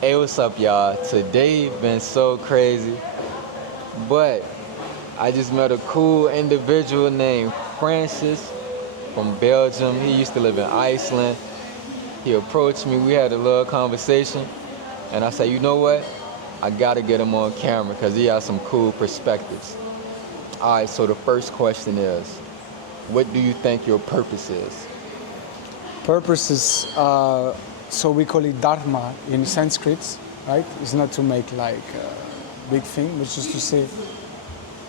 Hey, what's up, y'all? Today been so crazy, but I just met a cool individual named Francis from Belgium. He used to live in Iceland. He approached me, we had a little conversation, and I said, you know what? I gotta get him on camera because he has some cool perspectives. All right, so the first question is, what do you think your purpose is? Purpose is, so we call it dharma in Sanskrit, right? It's not to make like a big thing, but just to say,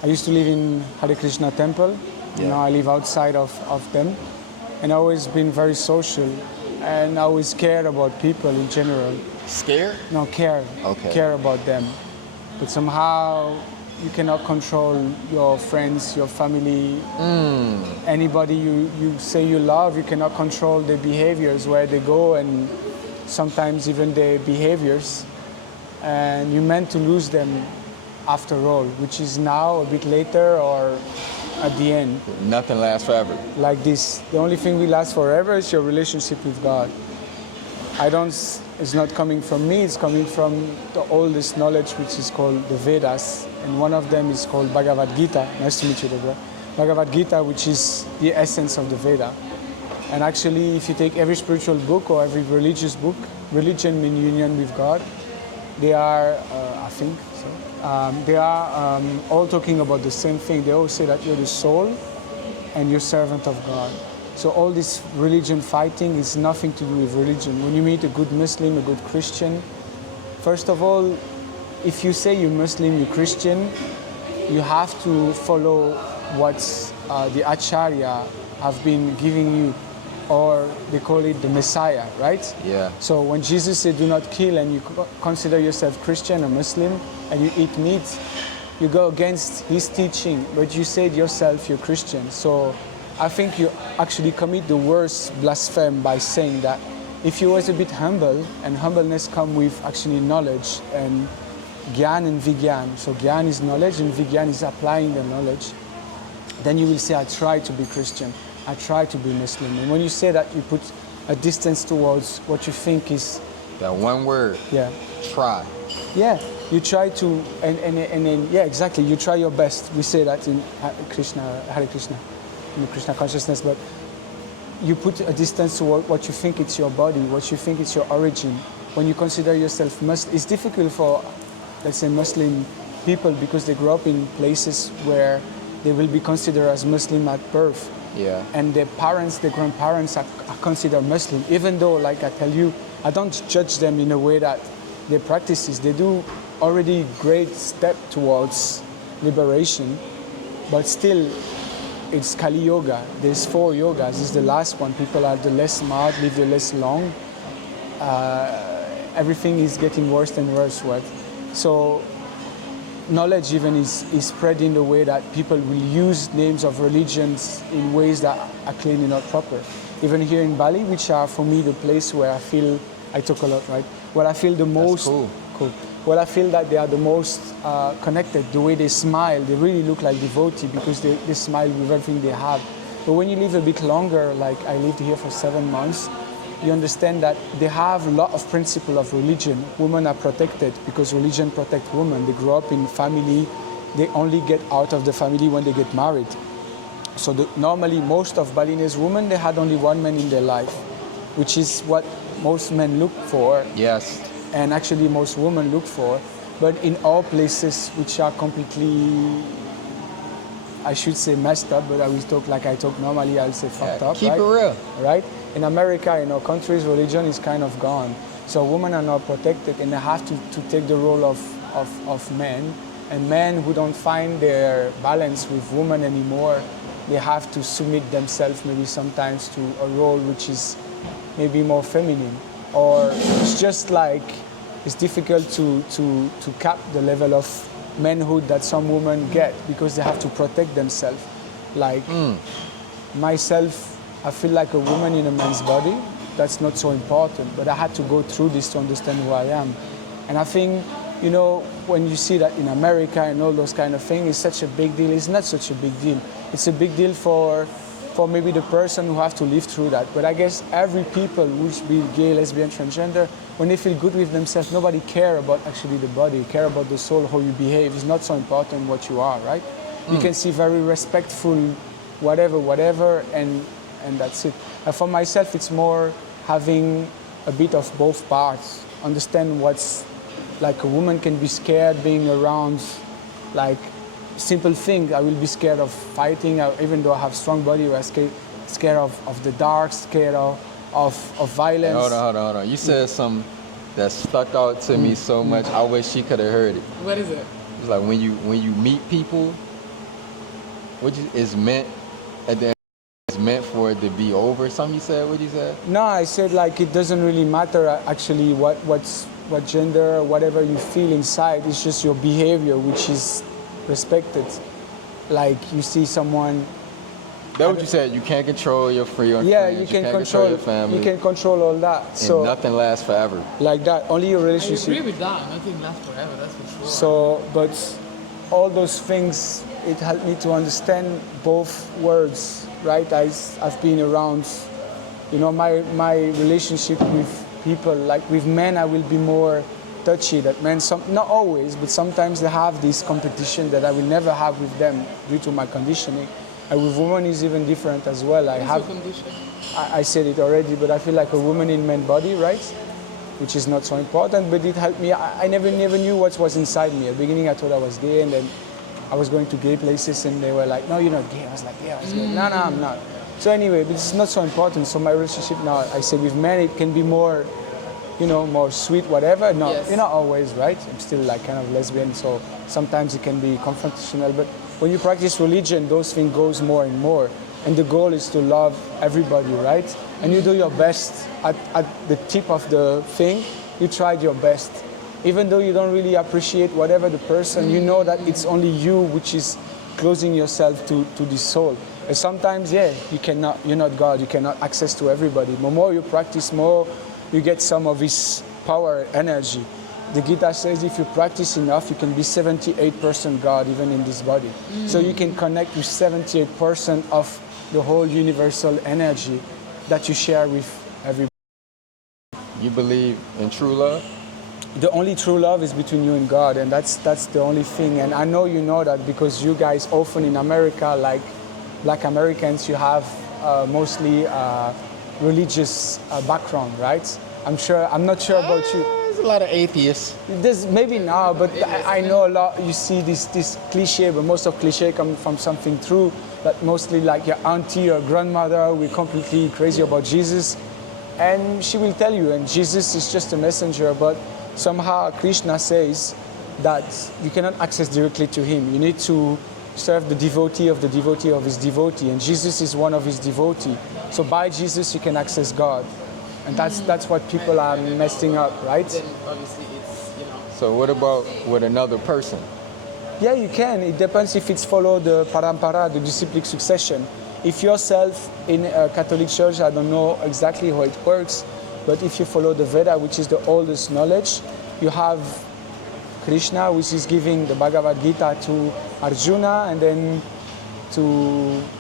I used to live in Hare Krishna temple. Yeah. Now I live outside of them. And I always been very social and I always care about people in general. Scared? No, care. Okay. Care about them. But somehow you cannot control your friends, your family, anybody you say you love, you cannot control their behaviors, where they go, and sometimes even their behaviors. And you're meant to lose them after all, which is now, a bit later, or at the end. Nothing lasts forever. Like this, the only thing will last forever is your relationship with God. It's not coming from me, it's coming from the oldest knowledge, which is called the Vedas. And one of them is called Bhagavad Gita. Nice to meet you, Deborah. Bhagavad Gita, which is the essence of the Veda. And actually, if you take every spiritual book or every religious book, religion in union with God, they are, they are all talking about the same thing. They all say that you're the soul and you're servant of God. So all this religion fighting is nothing to do with religion. When you meet a good Muslim, a good Christian, first of all, if you say you're Muslim, you're Christian, you have to follow what the Acharya have been giving you, or they call it the Messiah, right? Yeah. So when Jesus said do not kill, and you consider yourself Christian or Muslim, and you eat meat, you go against his teaching, but you said yourself you're Christian. So I think you actually commit the worst blasphemy by saying that. If you was a bit humble, and humbleness comes with actually knowledge, and Gyan and Vigyan. So Gyan is knowledge and Vigyan is applying the knowledge. Then you will say, I try to be Christian. I try to be Muslim. And when you say that, you put a distance towards what you think is... That one word. Yeah. Try. Yeah. You try to, and then, yeah, exactly. You try your best. We say that in Hare Krishna, in the Krishna consciousness, but you put a distance to what you think it's your body, what you think it's your origin. When you consider yourself Muslim, it's difficult for, let's say, Muslim people because they grow up in places where they will be considered as Muslim at birth. Yeah. And their parents, their grandparents are considered Muslim, even though, like I tell you, I don't judge them in a way that their practices, they do already great step towards liberation, but still it's Kali Yoga. There's 4 yogas. This is the last one. People are the less smart, live the less long. Everything is getting worse and worse, right? So knowledge even is spread in the way that people will use names of religions in ways that are clearly not proper. Even here in Bali, which are for me the place where I feel, I talk a lot, right? Where I feel the most... That's cool. Well, I feel that they are the most connected. The way they smile, they really look like devotee because they smile with everything they have. But when you live a bit longer, like I lived here for 7 months, you understand that they have a lot of principle of religion. Women are protected because religion protects women. They grow up in family. They only get out of the family when they get married. So normally most of Balinese women, they had only one man in their life, which is what most men look for. Yes. And actually most women look for. But in all places which are completely, I should say messed up, but I will talk like I talk normally, I'll say fucked up. Keep right? it real. Right? In America, in our countries, religion is kind of gone. So women are not protected and they have to take the role of men. And men who don't find their balance with women anymore, they have to submit themselves maybe sometimes to a role which is maybe more feminine. Or it's just like, it's difficult to cap the level of manhood that some women get because they have to protect themselves. Like myself, I feel like a woman in a man's body. That's not so important, but I had to go through this to understand who I am. And I think, you know, when you see that in America and all those kind of things, it's such a big deal. It's not such a big deal. It's a big deal for for maybe the person who have to live through that. But I guess every people, which be gay, lesbian, transgender, when they feel good with themselves, nobody care about actually the body, care about the soul, how you behave. It's not so important what you are, right? You can see very respectful, whatever, and that's it. For myself, it's more having a bit of both parts. Understand what's, like a woman can be scared being around, like, simple thing. I will be scared of fighting, even though I have strong body. I'm scared of the dark, scared of violence. Hey, hold on. You said something that stuck out to me so much. I wish she could have heard it. What is it? It's like when you meet people, which is meant at the end, it's meant for it to be over. Something you said. What you said? No, I said like it doesn't really matter actually what gender, whatever you feel inside. It's just your behavior which is respected. Like you see someone. That's what you said. You can't control your friends. Yeah, you can can't control your family. You can control all that. And so nothing lasts forever. Like that, only your I relationship. agree with that. Nothing lasts forever, that's for sure. So, but all those things, it helped me to understand both words, right? I've been around, my relationship with people, like with men, I will be more touchy. That men, not always, but sometimes they have this competition that I will never have with them due to my conditioning. And with women is even different as well. I said it already, but I feel like a woman in man's body, right? Which is not so important, but it helped me. I never knew what was inside me. At the beginning, I thought I was gay, and then I was going to gay places, and they were like, "No, you're not gay." I was like, "Yeah, I was gay." No, I'm not. So anyway, but it's not so important. So my relationship now, I say with men, it can be more, more sweet, whatever. No, Yes. not always, right? I'm still like kind of lesbian, so sometimes it can be confrontational. But when you practice religion, those things goes more and more. And the goal is to love everybody, right? And you do your best at the tip of the thing. You tried your best. Even though you don't really appreciate whatever the person, you know that it's only you which is closing yourself to the soul. And sometimes, you're not God. You cannot access to everybody. The more you practice, more you get some of his power, energy. The Gita says if you practice enough, you can be 78% God even in this body. So you can connect with 78% of the whole universal energy that you share with everybody. You believe in true love? The only true love is between you and God, and that's the only thing. And I know you know that because you guys often in America, like Black Americans, you have mostly religious background, right? I'm not sure about you. There's a lot of atheists. There's maybe now, but I know a lot. You see this cliche, but most of cliche come from something true. But mostly like your auntie or grandmother, we're completely crazy about Jesus, and she will tell you. And Jesus is just a messenger, but somehow Krishna says that you cannot access directly to him. You need to serve the devotee of his devotee, and Jesus is one of his devotee. So by Jesus, you can access God. And that's what people are messing up, right? Then obviously it's, So what about with another person? Yeah, you can. It depends if it's follow the parampara, the disciplic succession. If yourself in a Catholic church, I don't know exactly how it works, but if you follow the Veda, which is the oldest knowledge, you have Krishna, which is giving the Bhagavad Gita to Arjuna, and then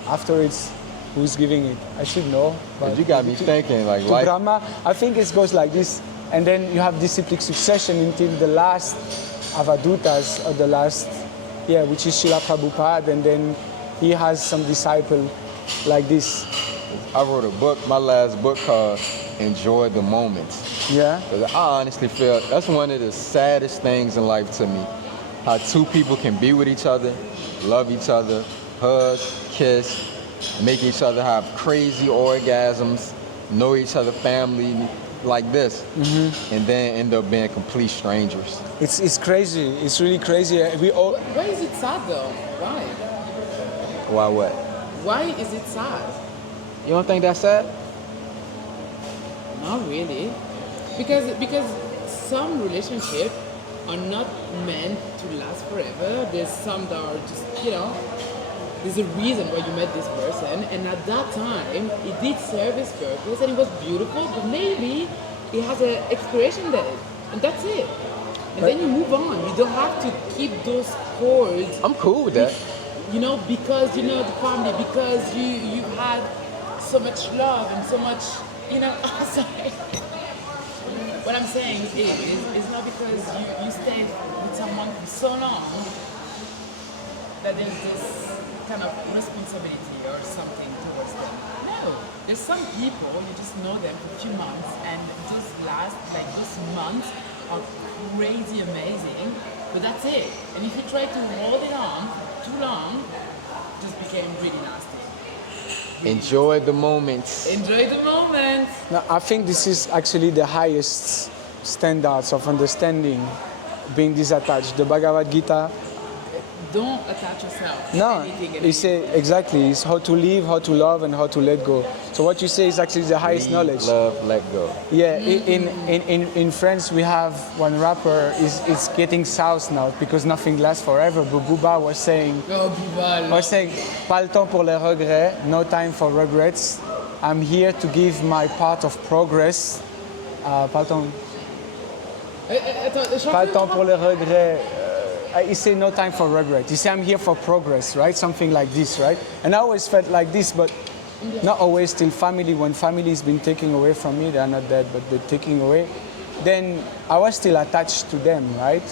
afterwards, who's giving it? I should know. But you got me thinking like to Brahma. I think it goes like this, and then you have disciplic succession until the last Avadutas, or the last, which is Srila Prabhupada, and then he has some disciple like this. I wrote a book, my last book called Enjoy the Moments. Yeah. 'Cause I honestly feel that's one of the saddest things in life to me. How two people can be with each other, love each other, hug, kiss, make each other have crazy orgasms, know each other family like this, and then end up being complete strangers. It's crazy. It's really crazy. Why is it sad though? Why? Why what? Why is it sad? You don't think that's sad? Not really. Because some relationships are not meant to last forever. There's some that are just, there's a reason why you met this person, and at that time it did serve its purpose and it was beautiful, but maybe it has an expiration date, and that's it. And then you move on. You don't have to keep those cords. I'm cool with that. because you know the family, because you've had so much love and so much, sorry. What I'm saying is not because you stay with someone for so long that there's this kind of responsibility or something towards them. No, there's some people, you just know them for a few months and those months are crazy amazing, but that's it. And if you try to hold it on too long, it just became really nasty. Enjoy the moments. Enjoy the moment. Now, I think this is actually the highest standards of understanding being disattached. The Bhagavad Gita. Don't attach yourself to No, anything and you say exactly. It's how to live, how to love, and how to let go. So what you say is actually the highest Lead, knowledge. love, let go. Yeah, in France we have one rapper is getting south now because nothing lasts forever. But Booba was saying, pas le temps pour les regrets, no time for regrets. I'm here to give my part of progress. Pas le temps pour les regrets. He said no time for regret. He said I'm here for progress, right? Something like this, right? And I always felt like this, but not always till family. When family has been taken away from me, they are not dead, but they're taking away. Then I was still attached to them, right?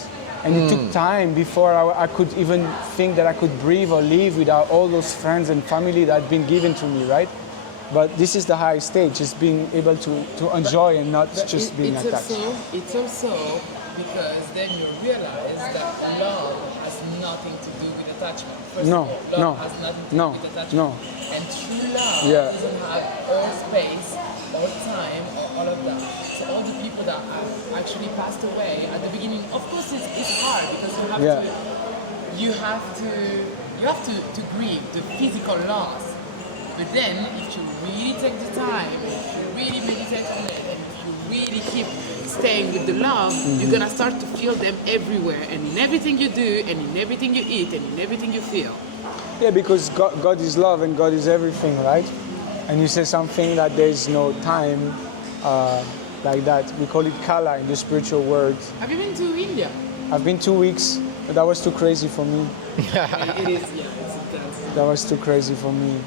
And it took time before I could even think that I could breathe or live without all those friends and family that had been given to me, right? But this is the high stage, is being able to enjoy and not just being attached. It's also because then you realize that love has nothing to do with attachment. First No, of all, no, love has nothing to no, do with attachment. no. And true love Yeah. doesn't have all space, all time, or all of that. So all the people that have actually passed away at the beginning, of course it's hard because you have to grieve the physical loss. But then if you really take the time, if you really meditate on it, and if you really keep staying with the love, you're gonna start to feel them everywhere and in everything you do and in everything you eat and in everything you feel. Yeah, because God is love and God is everything, right? And you say something that there is no time like that. We call it kala in the spiritual world. Have you been to India? I've been 2 weeks, but that was too crazy for me. It is, yeah, it's intense. That was too crazy for me.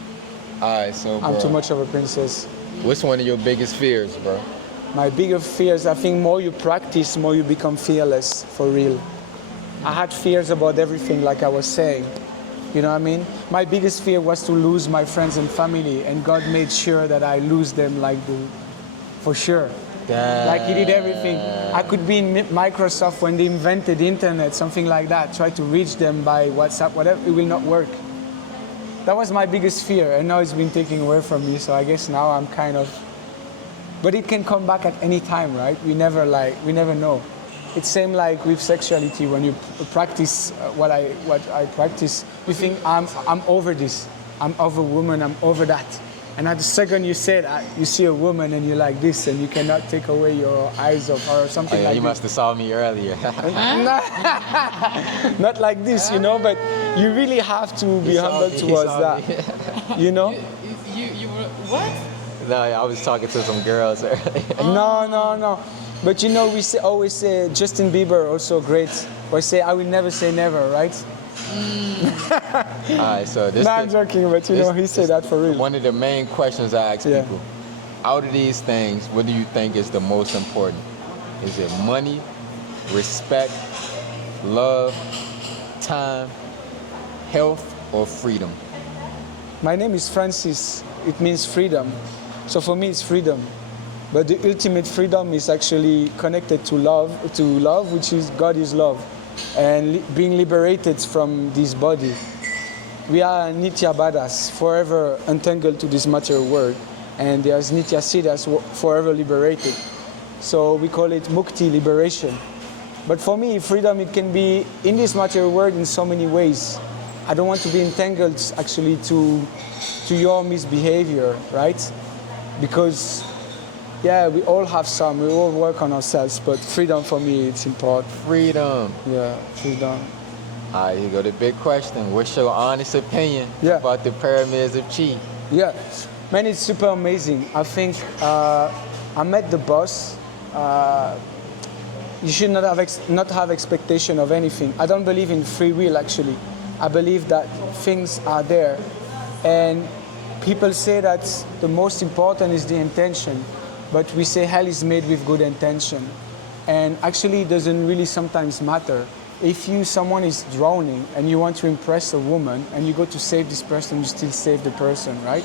Alright, so bro, I'm too much of a princess. what's one of your biggest fears, bro? My biggest fears, I think more you practice, more you become fearless, for real. I had fears about everything, like I was saying. You know what I mean? My biggest fear was to lose my friends and family, and God made sure that I lose them for sure. Like He did everything. I could be in Microsoft when they invented the internet, something like that, try to reach them by WhatsApp, whatever, it will not work. That was my biggest fear, and now it's been taken away from me, so I guess now I'm kind of... But it can come back at any time, right? We never know. It's same like with sexuality. When you practice what I practice, you think I'm over this. I'm over woman. I'm over that. And at the second you say that, you see a woman and you're like this, and you cannot take away your eyes of her or something like You that. must have saw me earlier. Not like this, you know. But you really have to be humble towards that. You know. You were what? No, I was talking to some girls earlier. No. But you know, always say Justin Bieber also great. Or say I will never say never, right? Alright, so this I'm joking, but you know he said that for real. one of the main questions I ask Yeah. people. Out of these things, what do you think is the most important? Is it money, respect, love, time, health, or freedom? My name is Francis. It means freedom. So for me, it's freedom. But the ultimate freedom is actually connected to love, which is God is love, and being liberated from this body. We are Nitya Badas, forever entangled to this material world, and there's Nitya Siddhas, forever liberated. So we call it Mukti, liberation. But for me, freedom, it can be in this material world in so many ways. I don't want to be entangled actually to your misbehavior, right? Because, yeah, we all have some, we all work on ourselves, but freedom for me, it's important. Freedom. Yeah, freedom. Alright, here go the big question. What's your honest opinion Yeah. about the pyramids of Chi? Yeah, man, it's super amazing. I think I met the boss. You should not have expectation of anything. I don't believe in free will, actually. I believe that things are there. And people say that the most important is the intention, but we say hell is made with good intention. And actually it doesn't really sometimes matter. If someone is drowning and you want to impress a woman and you go to save this person, you still save the person, right?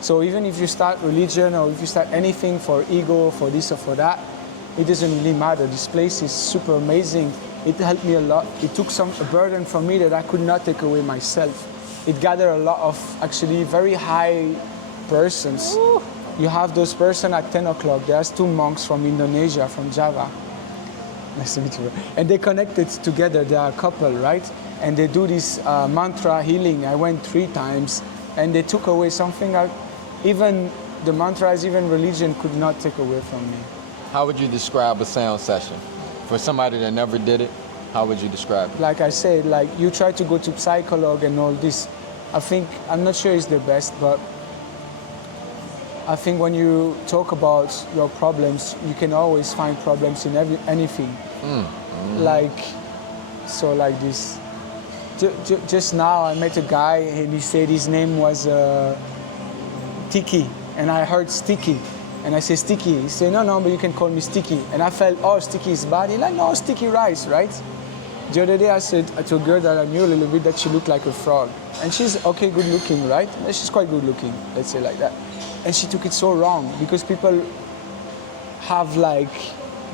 So even if you start religion or if you start anything for ego, for this or for that, it doesn't really matter. This place is super amazing. It helped me a lot. It took a burden from me that I could not take away myself. It gathered a lot of actually very high persons. Ooh. You have those persons at 10 o'clock. There's 2 monks from Indonesia, from Java. Nice to meet you. And they connected together. They are a couple, right? And they do this mantra healing. I went 3 times, and they took away something that even the mantras, even religion could not take away from me. How would you describe a sound session? For somebody that never did it, how would you describe it? Like I said, like you try to go to psychologue and all this. I'm not sure it's the best, but I think when you talk about your problems, you can always find problems in anything. Like this. Just now I met a guy and he said his name was Tiki, and I heard Sticky. And I say Sticky. He said, no, but you can call me Sticky. And I felt, oh, Sticky is bad. He's like, no, Sticky rice, right? The other day I said to a girl that I knew a little bit that she looked like a frog. And she's okay, good looking, right? She's quite good looking, let's say like that. And she took it so wrong because people have like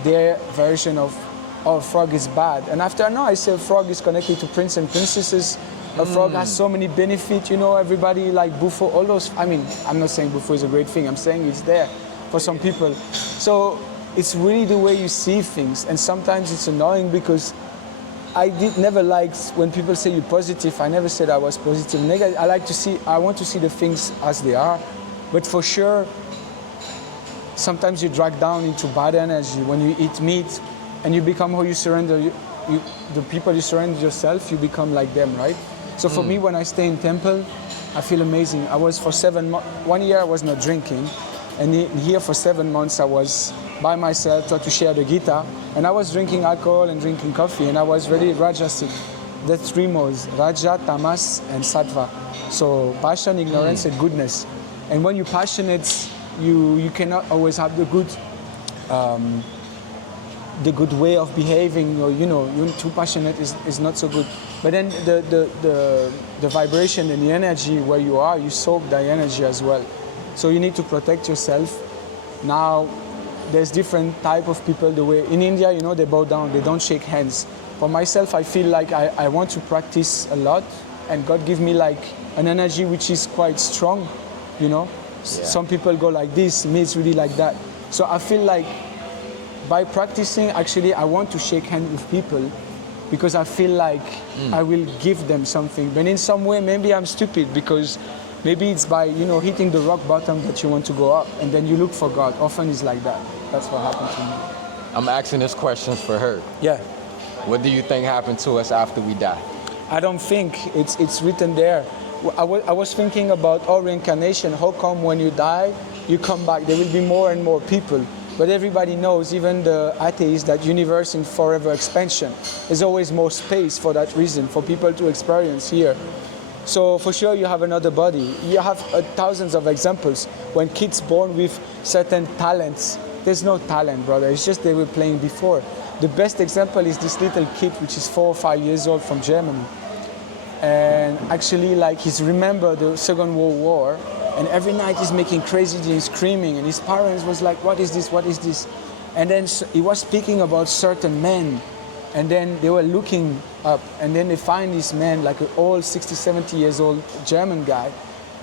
their version of, oh, frog is bad. And after I said frog is connected to prince and princesses. A frog has so many benefits, everybody like buffo, all those. I mean, I'm not saying buffo is a great thing. I'm saying it's there for some people. So it's really the way you see things. And sometimes it's annoying because I never liked when people say you're positive. I never said I was positive. Negative. I want to see the things as they are. But for sure, sometimes you drag down into bad energy. When you eat meat and you become how you surrender, the people you surrender yourself, you become like them, right? So for me, when I stay in temple, I feel amazing. I was for 7 months, 1 year I was not drinking. And here for 7 months I was by myself, trying to share the Gita. And I was drinking alcohol and drinking coffee, and I was very rajasic. The 3 modes, Raja, Tamas, and Sattva. So passion, ignorance, and goodness. And when you're passionate, you cannot always have the good way of behaving, or you're too passionate is not so good. But then the vibration and the energy where you are, you soak that energy as well. So you need to protect yourself. Now, there's different type of people. The way in India, they bow down, they don't shake hands. For myself, I feel like I want to practice a lot, and God give me like an energy which is quite strong. Yeah. Some people go like this, me it's really like that. So I feel like by practicing, actually, I want to shake hands with people because I feel like I will give them something. But in some way, maybe I'm stupid because maybe it's by, hitting the rock bottom that you want to go up, and then you look for God. Often it's like that. That's what happened to me. I'm asking this question for her. Yeah. What do you think happened to us after we die? I don't think it's written there. I was thinking about our reincarnation. How come when you die, you come back? There will be more and more people. But everybody knows, even the atheists, that universe in forever expansion. There's always more space for that reason, for people to experience here. So for sure you have another body. You have thousands of examples. When kids born with certain talents, there's no talent, brother. It's just they were playing before. The best example is this little kid, which is 4 or 5 years old from Germany. And actually, like, he's remembered the Second World War, and every night he's making crazy dreams, screaming, and his parents was like, what is this, what is this? And then he was speaking about certain men, and then they were looking up, and then they find this man, like an old 60, 70 years old German guy,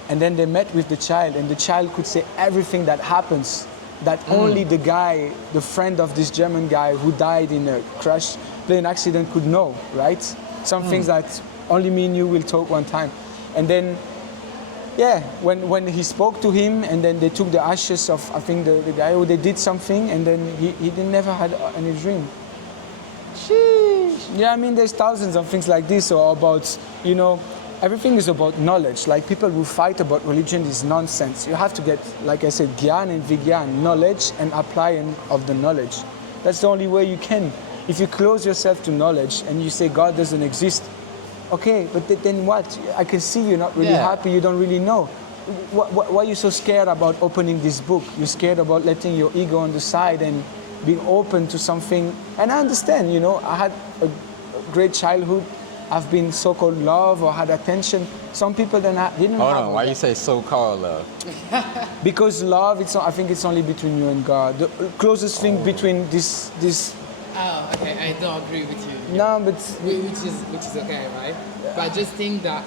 and then they met with the child, and the child could say everything that happens, that only the guy, the friend of this German guy who died in a crash plane accident could know, right? Some things that only me and you will talk one time. And then, yeah, when he spoke to him, and then they took the ashes of, I think, the guy who they did something, and then he never had any dream. Sheesh. Yeah, I mean, there's thousands of things like this, or about, everything is about knowledge. Like, people who fight about religion is nonsense. You have to get, like I said, gyan and vigyan, knowledge and applying of the knowledge. That's the only way you can. If you close yourself to knowledge and you say God doesn't exist, Okay, but then what? I can see you're not really Yeah. happy. You don't really know. Why are you so scared about opening this book? You're scared about letting your ego on the side and being open to something. And I understand, you know, I had a great childhood. I've been so-called loved or had attention. Some people didn't have Hold all on, why that. you say so-called love? Because love, I think it's only between you and God. The closest thing between this. Oh, okay. I don't agree with you. No, but Which is okay, right? But I just think that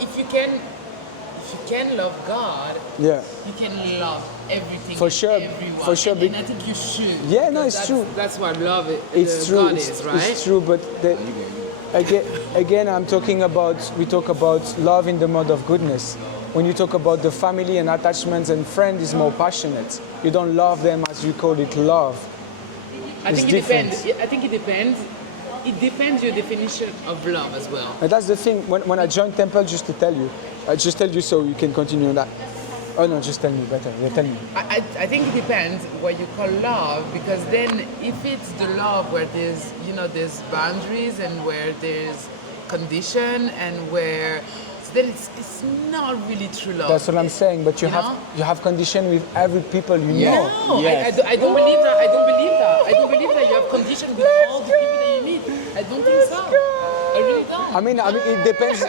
if you can love God, yeah. you can love everything. For and sure, everyone. for sure, And I think you should. Yeah, no, because it's true. That's what love It's true. God is, right? It's true, but again, I'm talking about. We talk about love in the mode of goodness. When you talk about the family and attachments and friend is more passionate. You don't love them as you call it love. I It's think it different. depends. I think it depends. It depends your definition of love as well. And that's the thing. When I joined Temple, just to tell you, I just tell you so you can continue on that. Oh no, just tell me better. Yeah, tell me. I think it depends what you call love, because then if it's the love where there's boundaries and where there's condition and where then it's not really true love. That's what I'm saying. But you know? have condition with every people you Yeah. know. No, Yes. I don't believe that. I don't believe that. I don't believe that you have condition with all the people that you meet. I don't think so. I really don't. I mean, it depends.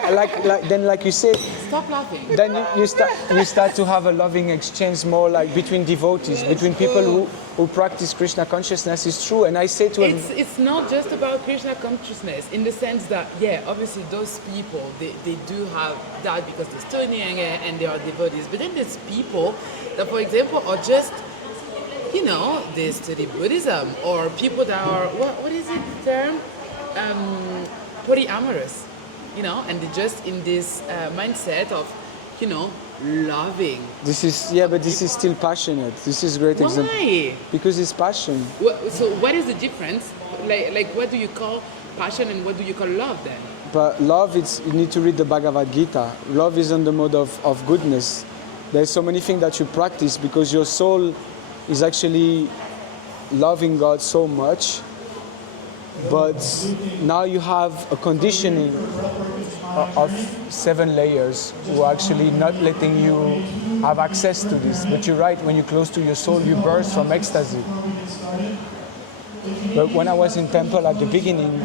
Like you say, Stop laughing. then you start to have a loving exchange more like between devotees, between people who practice Krishna consciousness. Is true, and I say to everyone, It's not just about Krishna consciousness in the sense that, yeah, obviously those people, they do have that because they're studying it and they are devotees. But then there's people that, for example, are just, they study Buddhism, or people that are, what is it, the term? Polyamorous, and they're just in this mindset of, loving. this is still passionate. This is great example Why? because it's passion. So what is the difference? Like what do you call passion and what do you call love then? But love, you need to read the Bhagavad Gita. Love is on the mode of goodness. There's so many things that you practice because your soul is actually loving God so much. But now you have a conditioning of 7 layers who are actually not letting you have access to this. But you're right, when you're close to your soul, you burst from ecstasy. But when I was in temple at the beginning,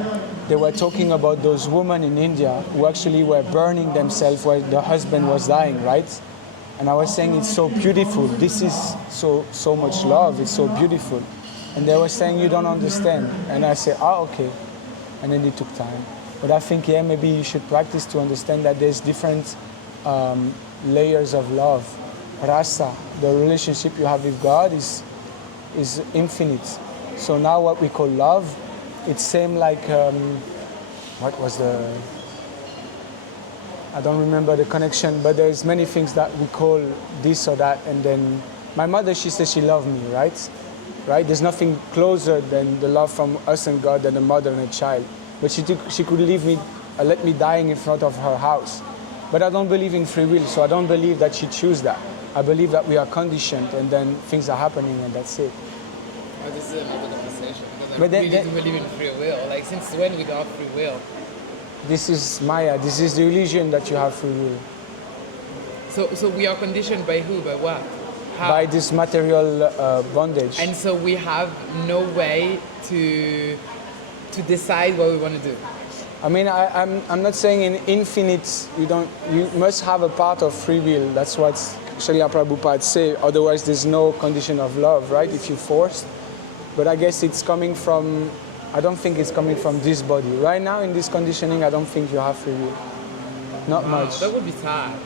they were talking about those women in India who actually were burning themselves while the husband was dying, right? And I was saying it's so beautiful. This is so much love. It's so beautiful. And they were saying you don't understand. And I said, okay. And then it took time. But I think, maybe you should practice to understand that there's different layers of love. Rasa, the relationship you have with God is infinite. So now what we call love, it's same like, what was I don't remember the connection, but there's many things that we call this or that. And then my mother, she says she loved me, right? Right? There's nothing closer than the love from us and God than a mother and a child. But she could leave me, let me dying in front of her house. But I don't believe in free will, so I don't believe that she chose that. I believe that we are conditioned and then things are happening and that's it. Oh, this is another conversation because I But then- really do believe in free will. Like since when we got free will? This is Maya, this is the illusion that you have free will. So we are conditioned by who? By what? How? By this material bondage. And so we have no way to decide what we want to do. I mean, I'm not saying in infinite, you must have a part of free will. That's what Srila Prabhupada say. Otherwise, there's no condition of love, right? If you're forced. But I guess it's coming from, I don't think it's coming from this body. Right now, in this conditioning, I don't think you have free will. Not much. That would be sad.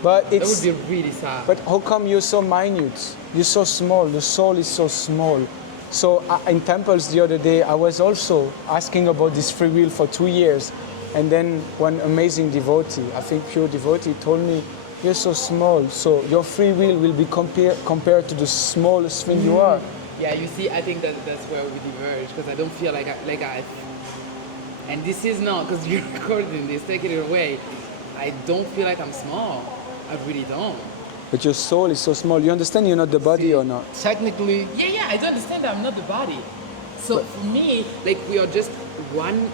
But That it's, would be really sad. but how come you're so minute? You're so small. The soul is so small. So in temples the other day, I was also asking about this free will for 2 years. And then one amazing devotee, I think pure devotee, told me, you're so small, so your free will be compared to the smallest thing you are. Yeah, you see, I think that's where we diverge because I don't feel like I and this is not because you're recording this, taking it away. I don't feel like I'm small. I really don't. But your soul is so small. You understand you're not the body or not? Technically, Yeah, I do understand that I'm not the body. So for me, like we are just one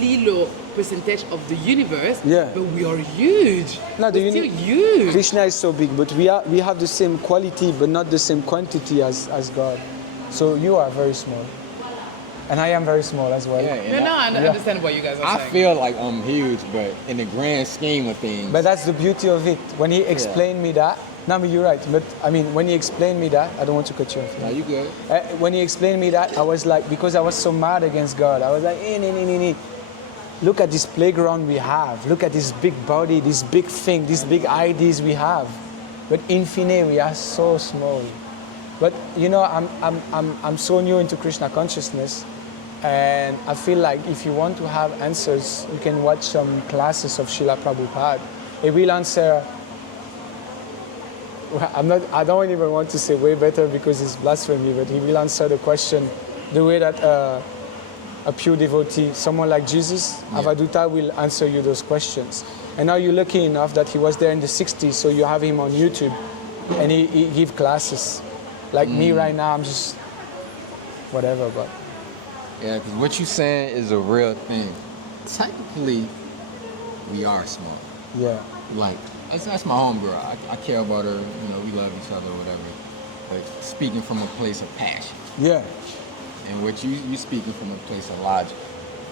little percentage of the universe, Yeah. but we are huge. No, We're still huge. Krishna is so big, but we have the same quality, but not the same quantity as God. So you are very small, and I am very small as well. Yeah, No, and no, I Yeah. understand what you guys are I saying. feel like I'm huge, but in the grand scheme of things, But that's the beauty of it. When he explained me that, no, but you're right. But I mean, when he explained me that, I don't want to cut you off. no, you good. When he explained me that, I was like, because I was so mad against God, I was like, look at this playground we have. Look at this big body, this big thing, these big ideas we have. But in fine, we are so small. But you know, I'm so new into Krishna consciousness, and I feel like if you want to have answers, you can watch some classes of Srila Prabhupada. It will answer. I don't even want to say way better because it's blasphemy, but he will answer the question the way that a pure devotee, someone like Jesus, Avadhuta, will answer you those questions. And now you're lucky enough that he was there in the 60s, so you have him on YouTube, and he give classes. Like me right now, I'm just whatever, but Yeah, because what you saying is a real thing. Technically, we are small. yeah. Like, that's my homegirl. I care about her. You know, we love each other, whatever. But speaking from a place of passion, Yeah, and what you speaking from a place of logic.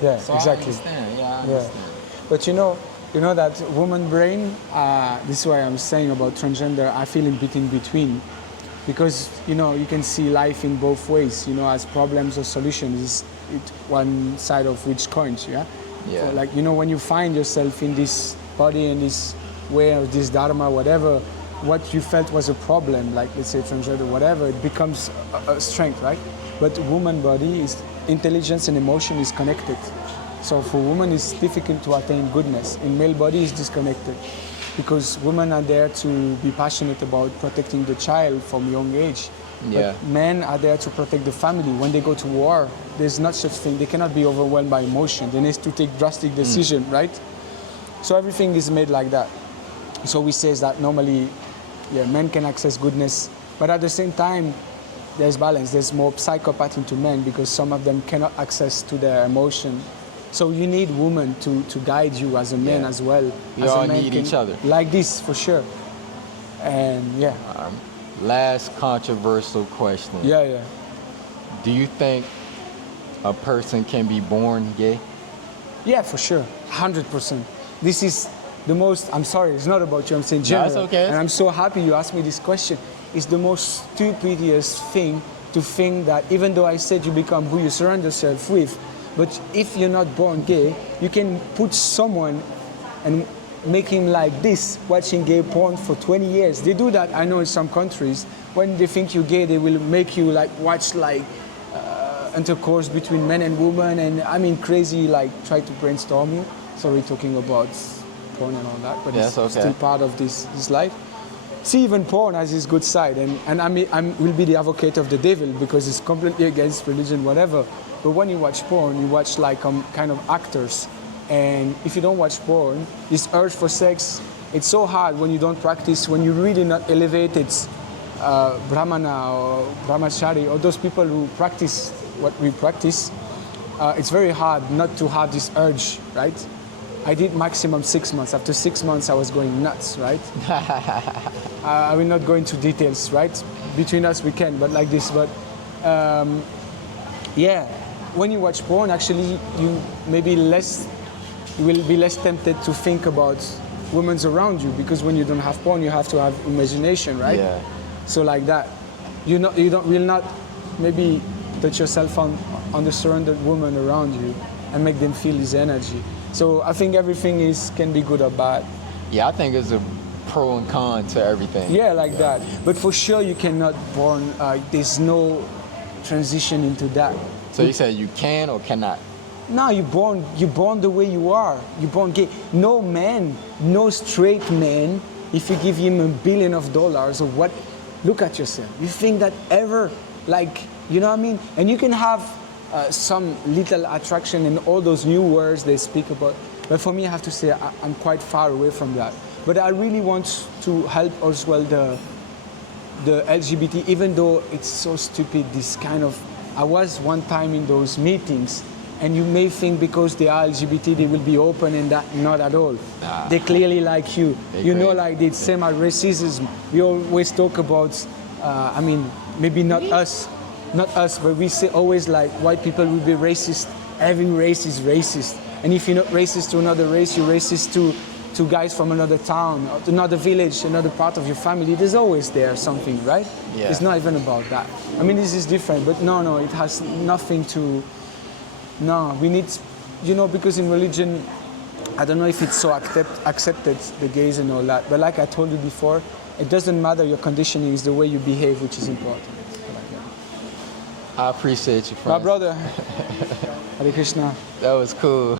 yeah, So exactly. I understand. Yeah, I Yeah. understand. But you know that woman brain, this is why I'm saying about transgender, I feel a bit in between. Because, you know, you can see life in both ways, you know, as problems or solutions, is it one side of which coins, yeah? Yeah. So, like, you know, when you find yourself in this body and this way of this dharma, whatever, what you felt was a problem, like let's say transgender, whatever, it becomes a strength, right? But woman body is intelligence and emotion is connected. So for women, it's difficult to attain goodness. In male body, is disconnected because women are there to be passionate about protecting the child from young age. Yeah. But men are there to protect the family. When they go to war, there's not such thing. They cannot be overwhelmed by emotion. They need to take drastic decision, right? So everything is made like that. So we say that normally, yeah, men can access goodness, but at the same time, there's balance. There's more psychopath into men because some of them cannot access to their emotion. So you need women to guide you as a man Yeah. as well. We as all a man need each other. Like this, for sure. And yeah, Last controversial question. yeah. Do you think a person can be born gay? Yeah, for sure, 100%. This is the most, I'm sorry, it's not about you, I'm saying No, general. it's okay. And I'm so happy you asked me this question. It's the most stupidest thing to think that even though I said you become who you surround yourself with, but if you're not born gay, you can put someone and make him like this, watching gay porn for 20 years. They do that, I know, in some countries. When they think you're gay, they will make you like watch like intercourse between men and women, and I mean crazy, like try to brainstorm you. Sorry, talking about porn and all that, but Yes, it's okay. still part of this life. See, even porn has its good side, and I mean, I will be the advocate of the devil because it's completely against religion, whatever. But when you watch porn, you watch like kind of actors, and if you don't watch porn, this urge for sex, it's so hard when you don't practice, when you're really not elevated, brahmana or brahmachari, or those people who practice what we practice. It's very hard not to have this urge, right? I did maximum 6 months. After 6 months, I was going nuts, right? I will not go into details, right? Between us, we can, but like this. But yeah, when you watch porn, actually, you will be less tempted to think about women around you because when you don't have porn, you have to have imagination, right? Yeah. So like that, you will not maybe touch yourself on the surrounded woman around you and make them feel his energy. So I think everything can be good or bad. Yeah, I think it's a pro and con to everything. Yeah, like that. But for sure, you cannot born. There's no transition into that. So you said you can or cannot? No, you're born the way you are. You're born gay. No man, no straight man, if you give him $1 billion or what, look at yourself. You think that ever, like, you know what I mean? And you can have some little attraction in all those new words they speak about. But for me, I have to say I'm quite far away from that. But I really want to help as well the LGBT, even though it's so stupid, this kind of I was one time in those meetings, and you may think because they are LGBT they will be open, and that not at all. Nah. They clearly like you. They You know, crazy. like the same as racism. We always talk about. I mean, maybe not us, but we say always like white people will be racist. Every race is racist, and if you're not racist to another race, you're racist to guys from another town, or to another village, another part of your family. There's always there something, right? Yeah. It's not even about that. I mean, this is different, but no, it has nothing to. No, we need, because in religion, I don't know if it's so accepted, the gays and all that, but like I told you before, it doesn't matter your conditioning, it's the way you behave which is important. I appreciate you, My friend. brother, Hare Krishna. That was cool.